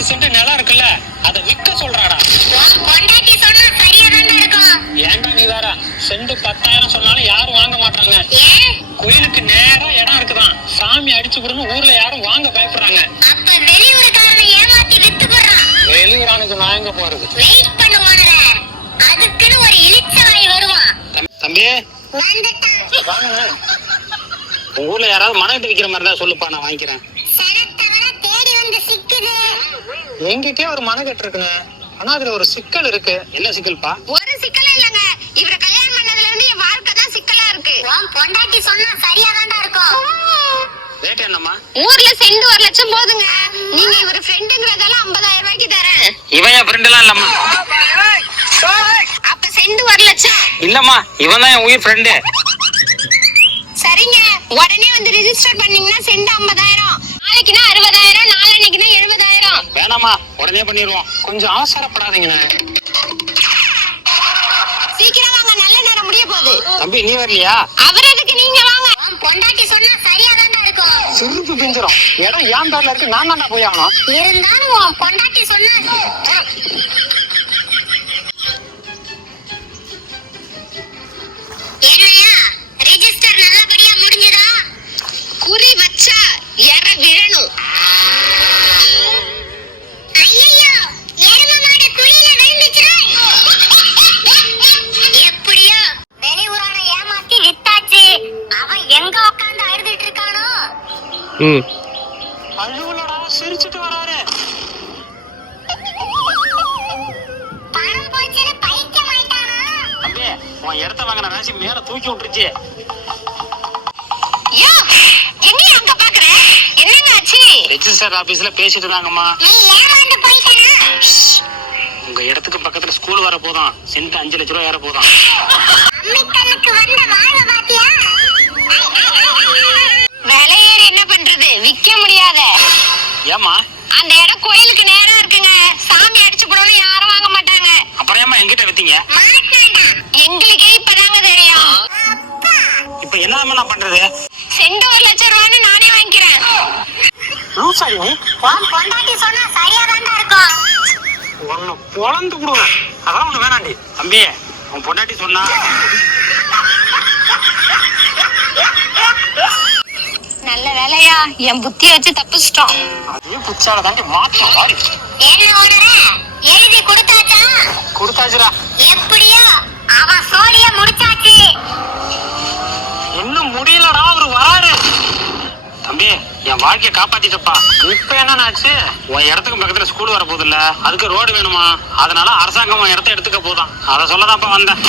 10 send நிலம் இருக்குல்ல, அதை விற்க சொல்றாடா. பொண்டாட்டி சொன்னா சரியாதான் இருக்கும். ஏன்டா நீ வேற, சென்ட் 10,000 சொன்னாலும் யாரும் வாங்க மாட்டாங்க. கோயிலுக்கு நேரம் இடம் இருக்குதான், சாமி அடிச்சு விடுன்னு ஊர்ல யாரும் வாங்க பயப்படுறாங்க. அப்ப வெளியூருக்காரனை ஏமாத்தி வித்து போடுறான். வெளியூரானுக்கு நான் எங்க போறது? வெயிட் பண்ணுவானே, அதுக்குன்னு ஒரு இளிச்சவாய் வருவான். தம்பி வந்துட்டான். வாங்க. உங்க ஊர்ல யாராவது மனக்கட்டு விக்கிற மாதிரி தான் சொல்லுப்பா, நான் வாங்கிக்கிறேன். சனத்தவர தேடி வந்து சிக்குது. எங்கிட்டே ஒரு மனக்கட்டு இருக்குங்க, ஆனா அதுல ஒரு சிக்கல் இருக்கு. என்ன சிக்கல்பா? ஒரு சிக்கலும் இல்லங்க, இவரை கல்யாணம் பண்ணதுல இருந்து என் வாழ்க்கை தான் சிக்கலா இருக்கு. பொண்டாட்டி சொன்னா சரியாதான்டா இருக்கும். ரேட் என்னம்மா? ஊர்ல சென்ட் 1 லட்சம் போதுங்க. நீங்க இவர் ஃப்ரெண்டுங்கறதால 50,000 ரூபாய்க்கு தரேன். இவன் என் ஃப்ரெண்ட் எல்லாம் இல்லம்மா. அப்ப சென்ட் 1 லட்சம் இல்லம்மா, இவன் தான் என் உயிர் ஃப்ரெண்டு. சரிங்க, உடனே வந்து ரெஜிஸ்டர் பண்ணீங்கன்னா சென்ட் 50,000, நாளைக்குனா 60,000, நாளைக்குனா 70,000. வேணாமா, உடனே பண்ணிடுவோம். கொஞ்சம் அவசரப்படாதீங்கண்ணே. சீக்கிரம் வாங்க, நல்ல நேரம் முடிய போகுது. தம்பி நீ வரலையா? அவர் எதுக்கு, நீங்க வாங்க. பொண்டாட்டி சொன்னா சரியாதான்டா இருக்கும். சிரிப்பு பிஞ்சிரும். இடம் ஏன் பேர்ல இருக்கு, நான் தான்டா போய் ஆகணும். இருந்தாலும் பொண்டாட்டி சொன்னா. என்னையா ரெஜிஸ்டர் நல்லபடியா முடிஞ்சதா? குறி வச்சா எற விழணும். ஐயோ, எருமை மாடு குழியில விழுந்துச்சுடா. எப்படியோ வெளியூரான ஏமாத்தி வித்தாச்சு. அவன் எங்க உட்கார்ந்து அழுதுட்டு இருக்கானோ? அழுவலடா, சிரிச்சிட்டு வராரு. பணம் போச்சுன்னு பைத்தியம் ஆயிட்டானா? தம்பி, உன் இடத்த வாங்கின ராசி மேல தூக்கி விட்டுருச்சு. யோ, என்னைய அங்க பாக்குற? என்னங்க ஆச்சு? ரெஜிஸ்டர் ஆபீஸ்ல பேசிட்டு இருந்தாங்கம்மா. நீ ஏமாந்து போயிட்டனா? உங்க இடத்துக்கு பக்கத்துல ஸ்கூல் வர போதும், சென்ட் 5 லட்சம் ரூபாய் ஏற போதும். அம்மிக்கல்லுக்கு வந்த வாழை பாத்தியா? விலையேறி என்ன பண்றது, விக்க முடியாத. ஏமா? அந்த இடம் கோயிலுக்கு நேரா இருக்குங்க, சாமி அடிச்சு போடணும், யாரும் வாங்க மாட்டாங்க. அப்புறம் ஏமா என்கிட்ட வித்தீங்க? எங்களுக்கே இப்பதாங்க தெரியும். இப்ப என்ன நான் பண்றது? சென்ட் 1 லட்சம் ரூபான்னு நானே வாங்கிக்கிறேன். லூசாடி நீ? பொண்டாட்டி சொன்னா சரியாதான்டா இருக்கும். உன்னை பொழந்து விடுவேன். அதான் ஒண்ணு வேணாண்டி. தம்பி, உன் பொண்டாட்டி சொன்னா. நல்ல வேலையா என் புத்திய வச்சு தப்பிச்சிட்டோம். அதையும் புச்சால தாண்டி மாத்தம். என்ன ஓனர எழுதி கொடுத்தாச்சா? கொடுத்தாச்சுடா. எப்படியோ அவன் சோழிய முடிச்சாச்சு. இன்னும் முடியலடா, அவரு வராரு. தம்பி, என் வாழ்க்கைய காப்பாத்திட்டப்பா. இப்ப என்ன ஆச்சு? உன் இடத்துக்கு பக்கத்துல ஸ்கூல் வர போதில்ல, அதுக்கு ரோடு வேணுமா, அதனால அரசாங்கம் உன் இடத்த எடுத்துக்க போதான். அதை சொல்லதான்ப்பா வந்தேன்.